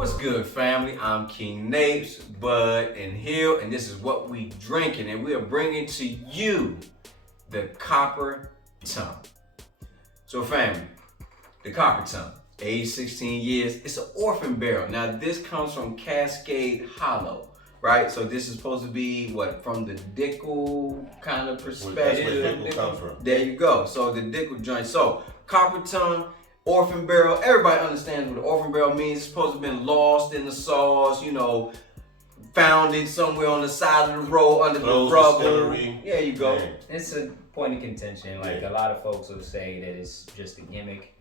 What's good, family? I'm King Napes, Bud, and Hill, and this is what we drinking, and we are bringing to you the Copper Tongue. So, family, the Copper Tongue, age 16 years. It's an orphan barrel. Now, this comes from Cascade Hollow, right? So this is supposed to be what, from the Dickel kind of perspective. That's where Dickel comes from. There you go. So the Dickel joint. So Copper Tongue Orphan Barrel. Everybody understands what an orphan barrel means. It's supposed to have been lost in the sauce, found it somewhere on the side of the road under the rubble. Distillery. There you go. Man. It's a point of contention. Like a lot of folks will say that it's just a gimmick.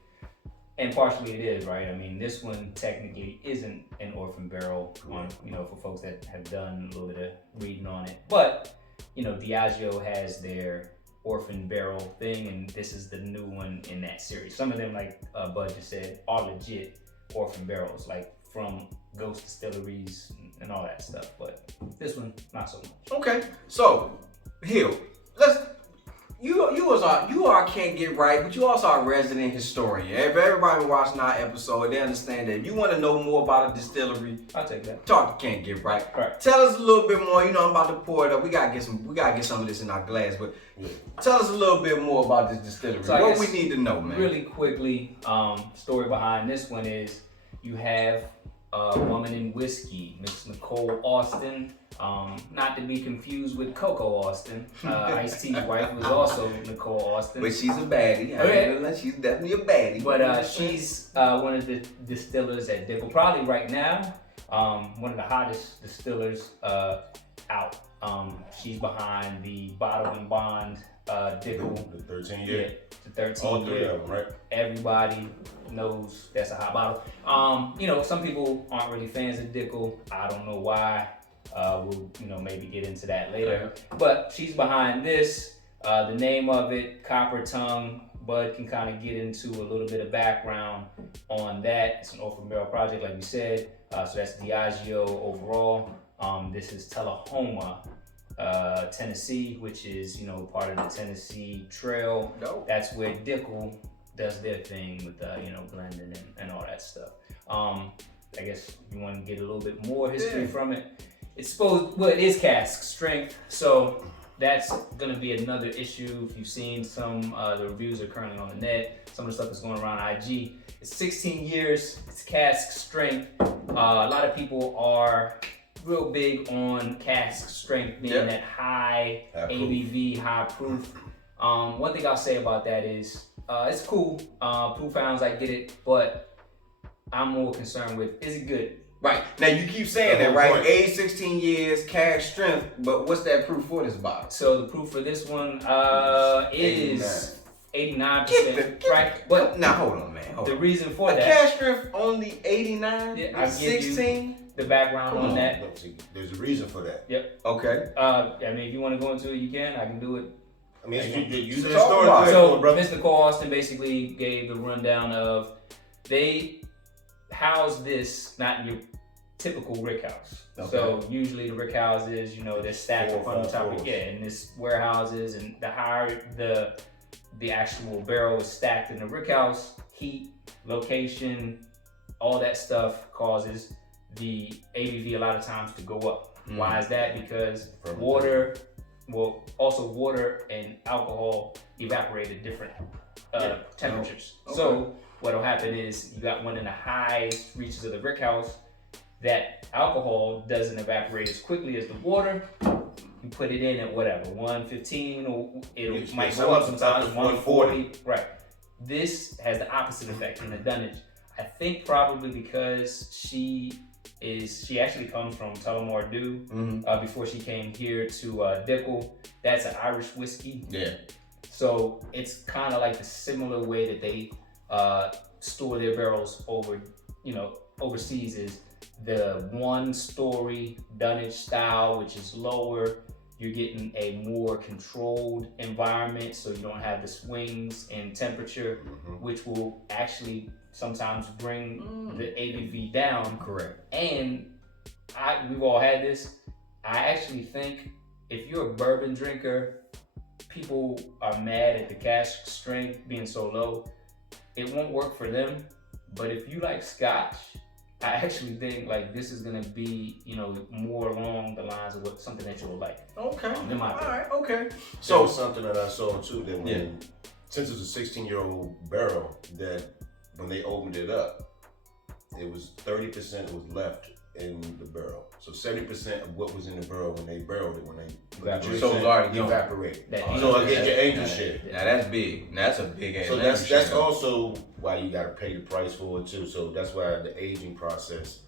And partially it is, right? I mean, this one technically isn't an orphan barrel, for folks that have done a little bit of reading on it. But, Diageo has their orphan barrel thing, and this is the new one in that series. Some of them, like Bud just said, are legit orphan barrels, like from ghost distilleries and all that stuff. But this one, not so much. Okay, so Hill, you are can't get right, but you also are a resident historian. If everybody watching our episode, they understand that if you want to know more about a distillery, I'll take that. Talk to Can't Get Right. Right. Tell us a little bit more. I'm about to pour it up. We gotta get some of this in our glass, but tell us a little bit more about this distillery. So what we need to know, man. Really quickly, story behind this one is you have a woman in whiskey, Miss Nicole Austin. Not to be confused with Coco Austin. Ice-T's wife was also Nicole Austin. But she's a baddie. Okay. She's definitely a baddie. But she's one of the distillers at Dickel. Probably right now, one of the hottest distillers out. She's behind the Bottle and Bond Dickel. The 13 year. Yeah, the 13 All three year. of them, right? Everybody knows that's a hot bottle. Some people aren't really fans of Dickel. I don't know why. We'll maybe get into that later. But she's behind this. The name of it, Copper Tongue. Bud can kind of get into a little bit of background on that. It's an orphan barrel project, like we said. So that's Diageo overall. This is Tullahoma, Tennessee, which is part of the Tennessee Trail. Dope. That's where Dickel does their thing with blending and all that stuff. I guess you want to get a little bit more history from it. It is cask strength, so that's gonna be another issue. If you've seen some, the reviews are currently on the net. Some of the stuff that's going around IG. It's 16 years. It's cask strength. A lot of people are real big on cask strength being that high ABV, high proof. One thing I'll say about that is it's cool. Proof hounds, I get it, but I'm more concerned with, is it good? Right. Now you keep saying that, right? Point. Age 16 years, cask strength, but what's that proof for this bottle? So the proof for this one is 89%, right? But now hold on, man. the reason for that, cask strength only 89, Yeah, I give 16. the background on that. No, see, there's a reason for that. Yep. Okay. If you want to go into it, you can. I can do it. I mean, you the Talk story. about it. So brother. Miss Nicole Austin basically gave the rundown of they house this not in your typical rick house. Okay. So usually the rick houses, they're stacked up on the top of floors. and this warehouses, and the higher the actual barrel is stacked in the rick house, heat, location, all that stuff causes the ABV a lot of times to go up. Why is that? Because water and alcohol evaporate at different temperatures. Okay. So what'll happen is you got one in the high reaches of the brick house, that alcohol doesn't evaporate as quickly as the water. You put it in at whatever, 115, or it might go up sometimes, 140. Right. This has the opposite effect in the dunnage. I think probably because she actually comes from Tullamore Dew before she came here to Dickel. That's an Irish whiskey. Yeah. So it's kind of like the similar way that they store their barrels overseas is the one story dunnage style, which is lower. You're getting a more controlled environment, so you don't have the swings in temperature, which will actually sometimes bring the ABV down. Correct. And we've all had this. I actually think if you're a bourbon drinker, people are mad at the cask strength being so low. It won't work for them. But if you like scotch, I actually think like this is gonna be, you know, more along the lines of what something that you'll like. Okay. In my opinion. Alright, okay. So So something that I saw too, that when, since it's a 16-year-old barrel, that when they opened it up, it was 30% was left in the barrel. So 70% of what was in the barrel when they barreled it, when they Evaporated. So it's already gone. evaporated. That So I angel get your share. angel share. now that's big. Now that's a big ass. So angel that's share. also why you gotta pay the price for it too. So that's why the aging process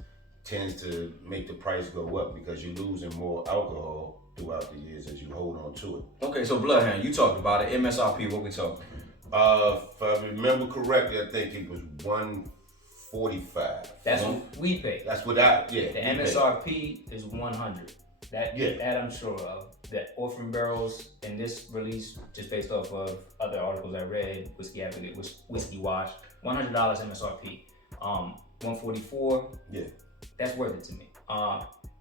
tends to make the price go up, because you're losing more alcohol throughout the years as you hold on to it. Okay, so Bloodhound, you talked about it. MSRP, what we talking? If I remember correctly, I think it was 145. That's what we pay. That's what I, The MSRP is 100. That I'm sure of. That Orphan Barrels in this release, just based off of other articles I read, Whiskey Advocate, Whiskey Wash, $100 MSRP. 144. Yeah. That's worth it to me.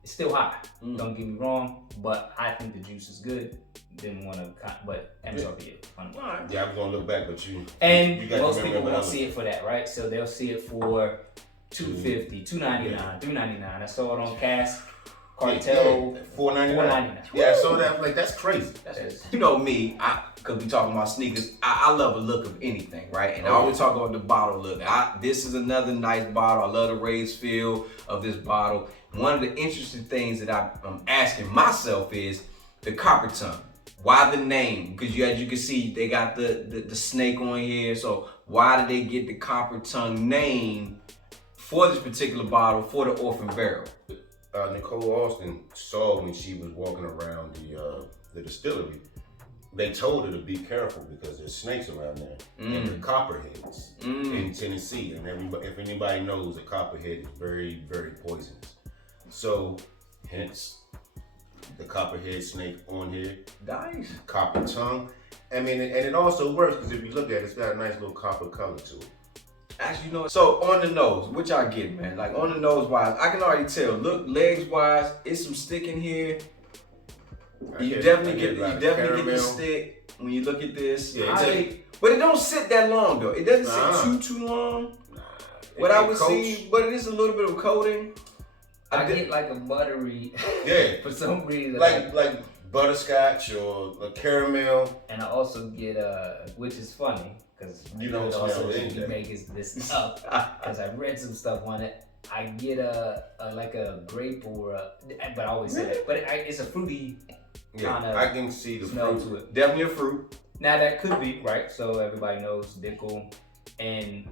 It's still high. Don't get me wrong, but I think the juice is good. Didn't want to, but MSRP is. Yeah, I was gonna look back, but you got Most to people remember won't see it for that, right? So they'll see it for $250, $299, $399. I saw it on Cask, Cartel, $4.99. $4.99. Yeah, I saw that. Like, that's crazy. You know me, cause we talking about sneakers. I love the look of anything, right? And I always talk about the bottle look. This is another nice bottle. I love the raised feel of this bottle. One of the interesting things that I'm asking myself is the Copper Tongue. Why the name? Because as you can see, they got the snake on here. So why did they get the Copper Tongue name for this particular bottle for the Orphan Barrel? Nicole Austin saw when she was walking around the distillery. They told her to be careful because there's snakes around there, and the copperheads in Tennessee. And if anybody knows, a copperhead is very, very poisonous. So, hence the copperhead snake on here. Nice. Copper tongue. I mean, and it also works because if you look at it, it's got a nice little copper color to it. Actually, you know, so on the nose, what y'all get, man? Like on the nose wise, I can already tell. Look, legs wise, it's some stick in here. You definitely get the stick when you look at this. Yeah, but it don't sit that long though. It doesn't sit too long. What I would see, but it is a little bit of coating. I get like a buttery, for some reason. Like butterscotch or a caramel. And I also get which is funny because you don't also smell it. You make this stuff because I read some stuff on it. I get like a grape or but I always say that. But it's a fruity kind of. I can see the smell fruit to it. Definitely a fruit. Now that could be right. So everybody knows Dickel, and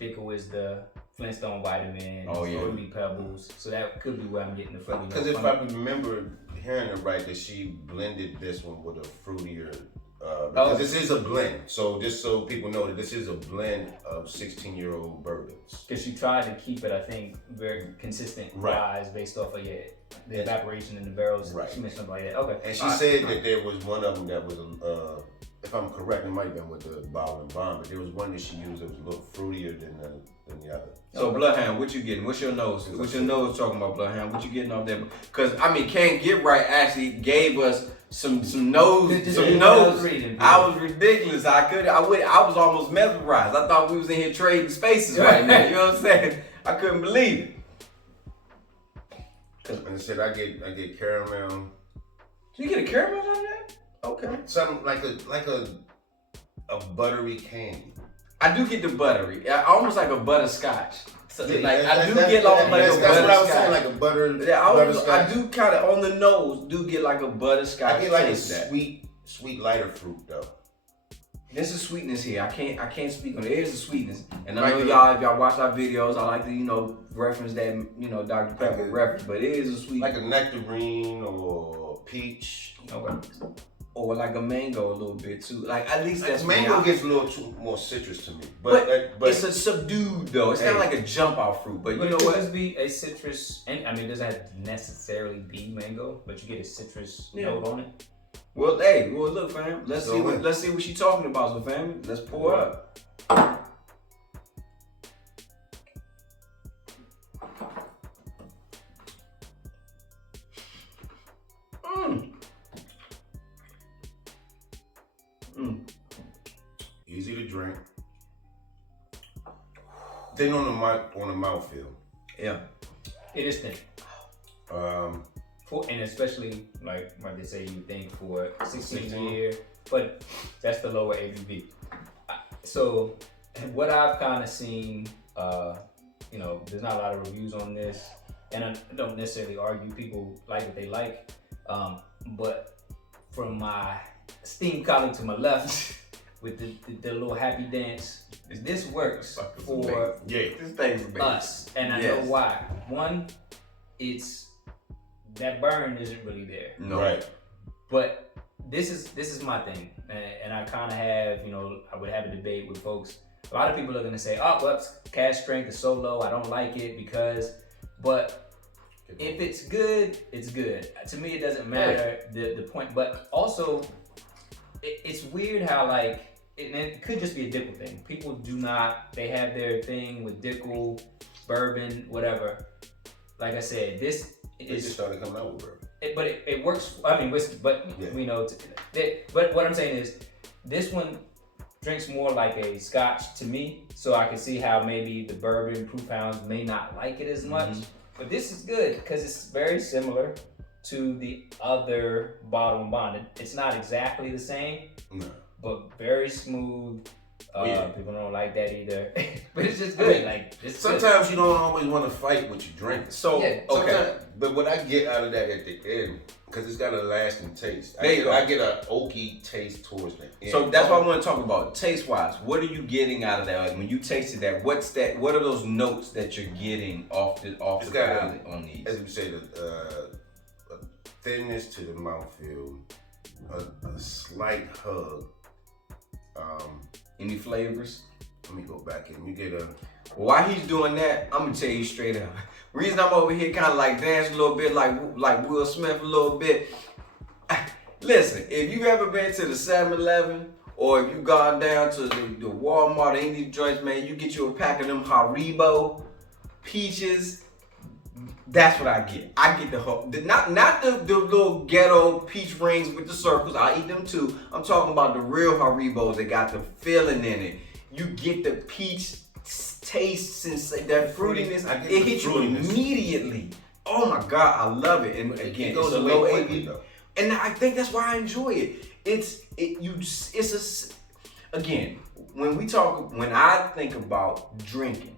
Dickel is the Flintstone vitamin, Fruity Pebbles. So that could be where I'm getting the fruity. Because if I remember hearing it right, that she blended this one with a fruitier. Because this is a blend. So just so people know that this is a blend of 16-year-old bourbons. Because she tried to keep it, I think, very consistent rise based off of the evaporation in the barrels. Right. She mentioned something like that. Okay. And she said that there was one of them that was, if I'm correct, it might have been with the bottle and bond, but there was one that she used that was a little fruitier than the other. So Bloodhound, what you getting? What's your nose? What's your nose talking about, Bloodhound? What you getting off there? Because I mean, Can't Get Right actually gave us some nose. I was ridiculous. I was almost mesmerized. I thought we was in here trading spaces right now. You know what I'm saying? I couldn't believe it. And I said I get caramel. You get a caramel on that? Okay. Something like a buttery candy. I do get the buttery, almost like a butterscotch. So Yeah, like that's I do get almost like a butterscotch. That's what I was saying, like a butterscotch. I do kind of on the nose do get like a butterscotch. I get like a taste sweet lighter fruit though. There's a sweetness here. I can't speak on it. There's a sweetness, and I know y'all, if y'all watch our videos, I like to reference that Dr. Pepper reference, but it is a sweet, like a nectarine or peach. Okay. Or like a mango a little bit too. Like at least that's mango gets a little too more citrus to me. But it's a subdued though. It's not like a jump out fruit. But you know what? It could be a citrus, and I mean, it doesn't have to necessarily be mango, but you get a citrus note on it. Well, look, fam. Let's see what she's talking about, so fam. Let's pour up. Easy to drink. Then on the mouthfeel. Yeah. It is thin. And especially like they say, you think for 16 year, but that's the lower ABV. So what I've kind of seen, there's not a lot of reviews on this, and I don't necessarily argue. People like what they like, but from my esteemed colleague to my left with the little happy dance, this works for us, and I know why. One, it's that burn isn't really there. No. Right. But this is my thing, and I kind of have, I would have a debate with folks. A lot of people are gonna say, "Oh, well, cask strength is so low, I don't like it because." But if it's good, it's good. To me, it doesn't matter the point. But also, it's weird how and it could just be a Dickel thing. People they have their thing with Dickel, bourbon, whatever. Like I said, They just started coming out with bourbon. But it works. I mean, whiskey. But we know. But what I'm saying is, this one drinks more like a Scotch to me. So I can see how maybe the bourbon proof hounds may not like it as much. But this is good because it's very similar to the other bottle and bond. It's not exactly the same, but very smooth. People don't like that either, but it's just good. Sometimes you don't always want to fight what you drink. So but what I get out of that at the end, because it's got a lasting taste. There you go. I get an oaky taste towards the end. So that's what I want to talk about. Taste wise, what are you getting out of that? Like when you tasted that, what's that? What are those notes that you're getting off the palate on these? As we say, a thinness to the mouthfeel, a slight hug. Any flavors? Let me go back in. You get a. While he's doing that, I'm gonna tell you straight up. Reason I'm over here kind of like dancing a little bit, like Will Smith a little bit. Listen, if you've ever been to the 7-Eleven or if you've gone down to the Walmart, any of these joints, man, you get you a pack of them Haribo peaches. That's what I get. I get not the little ghetto peach rings with the circles. I eat them too. I'm talking about the real Haribos that got the filling in it. You get the peach taste, that fruitiness. It hits you immediately. Oh my God, I love it. And again, it goes it's a low quickly, ABV, and I think that's why I enjoy it. Again, when I think about drinking,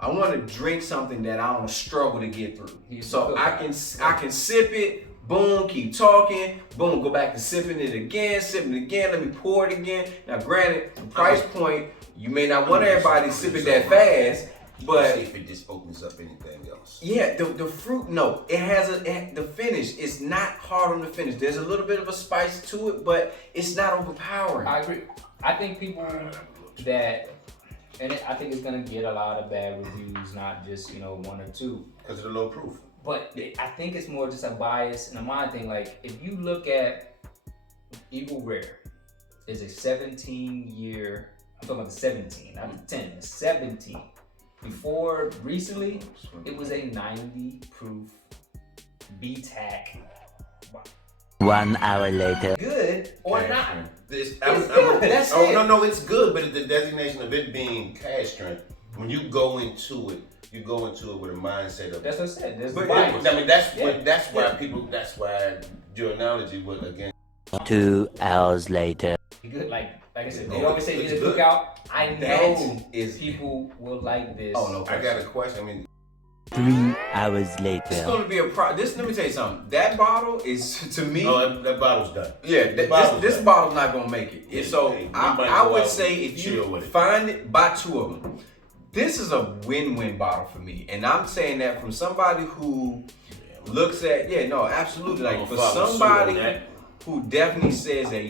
I want to drink something that I don't struggle to get through. So I can sip it, boom, keep talking, boom, go back to sipping it again, let me pour it again. Now granted, the price point, you may not want everybody to sip it that fast, but see if it just opens up anything else. Yeah, the fruit note, it has the finish. It's not hard on the finish. There's a little bit of a spice to it, but it's not overpowering. I agree. I think people that. I think it's gonna get a lot of bad reviews, not just one or two. Because of the low proof. But I think it's more just a bias and a mind thing. Like if you look at Eagle Rare, is a 17-year. I'm talking about the 17, not the 10. The 17. Before recently, it was a 90 proof BTAC. 1 hour later. Good or not? It's good. That's it. No, it's good, but the designation of it being cask strength, when you go into it, with a mindset of. That's what I said. There's But bias. I mean, that's why your analogy was again. 2 hours later. Good, like I said, they always say get a cookout. I know people will like this. Oh no, I got a question. I mean, 3 hours it's later. gonna be a let me tell you something. That bottle is to me. oh, that bottle's done. Yeah, this bottle's not gonna make it. Yeah, so we I might would go say out if and you chill with it. find it, buy 2 of them. This is a win-win bottle for me, and I'm saying that from somebody who looks at absolutely, like for somebody who definitely says that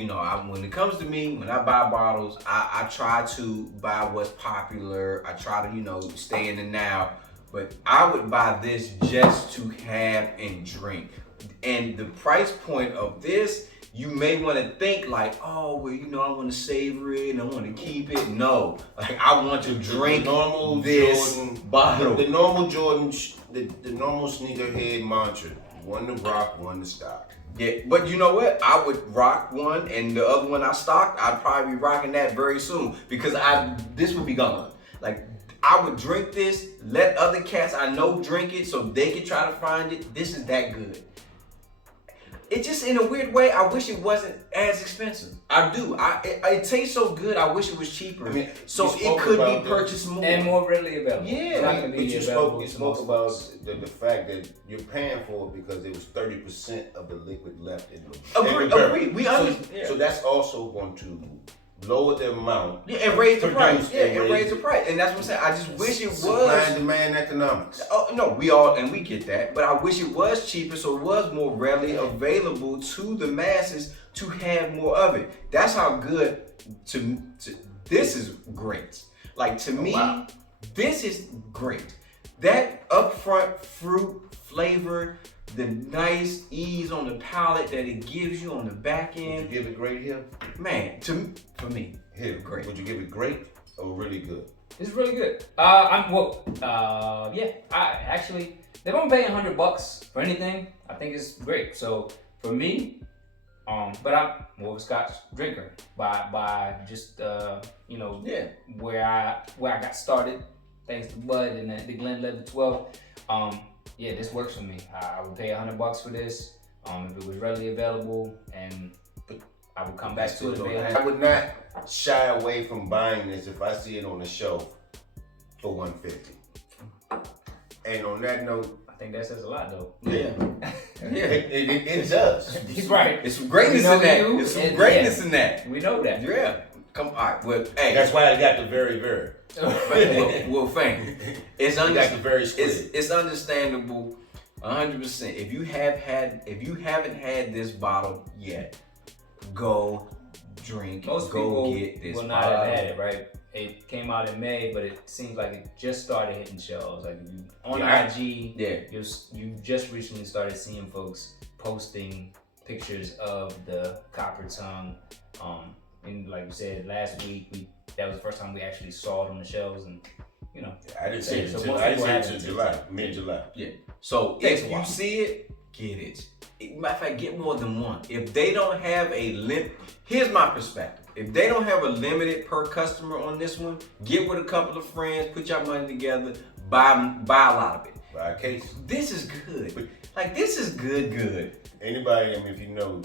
when it comes to me, when I buy bottles, I try to buy what's popular. I try to stay in the now. But I would buy this just to have and drink. And the price point of this, you may want to think like, oh, well, I want to savor it and I want to keep it. No, like I want to drink this bottle. The normal Jordan, the normal sneakerhead mantra: one to rock, one to stock. Yeah, but you know what? I would rock one, and the other one I stocked, I'd probably be rocking that very soon because this would be gone. Like I would drink this, let other cats I know drink it so they can try to find it. This is that good. It just, in a weird way, I wish it wasn't as expensive. I do. It tastes so good, I wish it was cheaper. I mean, so it could be purchased more. And more readily available. Yeah. But you spoke about the fact that you're paying for it because there was 30% of the liquid left in the Agree. We understand. So that's also going to lower the amount. Yeah, and raise the price. Yeah, and raise the price. And that's what I'm saying. I just wish it was. Supply and demand economics. Oh, no, we get that. But I wish it was cheaper so it was more readily available to the masses to have more of it. That's how good this is great. Like, to me, this is great. That upfront fruit flavor, the nice ease on the palate that it gives you on the back end. Would you give it great here? Man, for me, Great. Would you give it great or really good? It's really good. I actually, if I'm paying $100 for anything, I think it's great. So for me, but I'm more of a Scotch drinker by just where I got started, thanks to Bud and the Glenlivet 12. Yeah, this works for me. I would pay $100 for this if it was readily available, and I would come back to it. I would not shy away from buying this if I see it on the shelf for $150. And on that note, I think that says a lot, though. Yeah. It does. He's right. It's some greatness in that. It's some greatness in that. We know that. Yeah. Come on. Well, hey. That's why I got the very, very. well, fam, it's understandable, 100%. If you haven't had this bottle yet, go drink. Most go people get this will not have had it, right? It came out in May, but it seems like it just started hitting shelves. Like if you on IG, you just recently started seeing folks posting pictures of the Copper Tongue. And like you said, last week that was the first time we actually saw it on the shelves, and I didn't see it until July, mid-July. Yeah. So if you see it, get it. Matter of fact, get more than one. If they don't have a limit, here's my perspective. If they don't have a limited per customer on this one, get with a couple of friends, put your money together, buy a lot of it. Buy a case. This is good. Like, this is good. Anybody, if you know,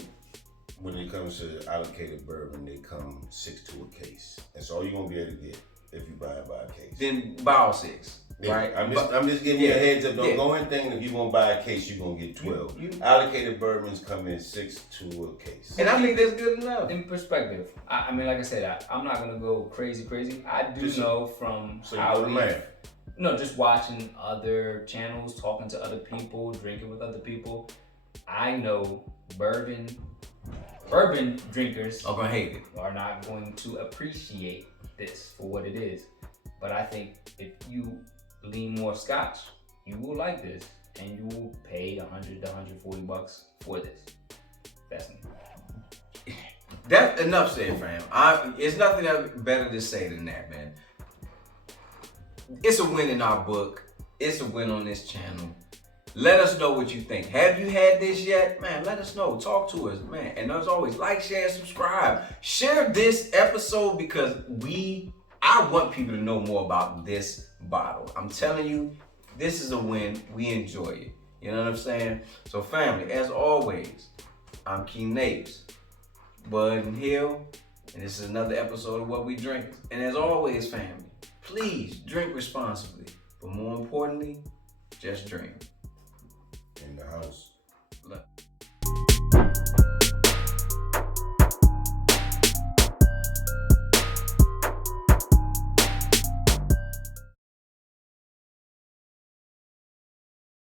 when it comes to allocated bourbon, they come 6 to a case. That's all you're gonna be able to get if you buy it by a case. Then buy all 6. Yeah, right? I'm just giving you a heads up. Don't go in thinking if you're gonna buy a case, you're gonna get 12. Allocated bourbons come in 6 to a case. And I think that's good enough. In perspective, I mean, like I said, I'm not gonna go crazy. I do know from just watching other channels, talking to other people, drinking with other people. I know bourbon drinkers are gonna hate it. Are not going to appreciate this for what it is. But I think if you lean more Scotch, you will like this, and you will pay $100 to $140 for this. That's me. That's enough said, fam. It's nothing better to say than that, man. It's a win in our book. It's a win on this channel. Let us know what you think. Have you had this yet? Man, let us know. Talk to us, man. And as always, like, share, subscribe. Share this episode because I want people to know more about this bottle. I'm telling you, this is a win. We enjoy it. You know what I'm saying? So family, as always, I'm King Napes, Bud and Hill, and this is another episode of What We Drink. And as always, family, please drink responsibly. But more importantly, just drink. In the house.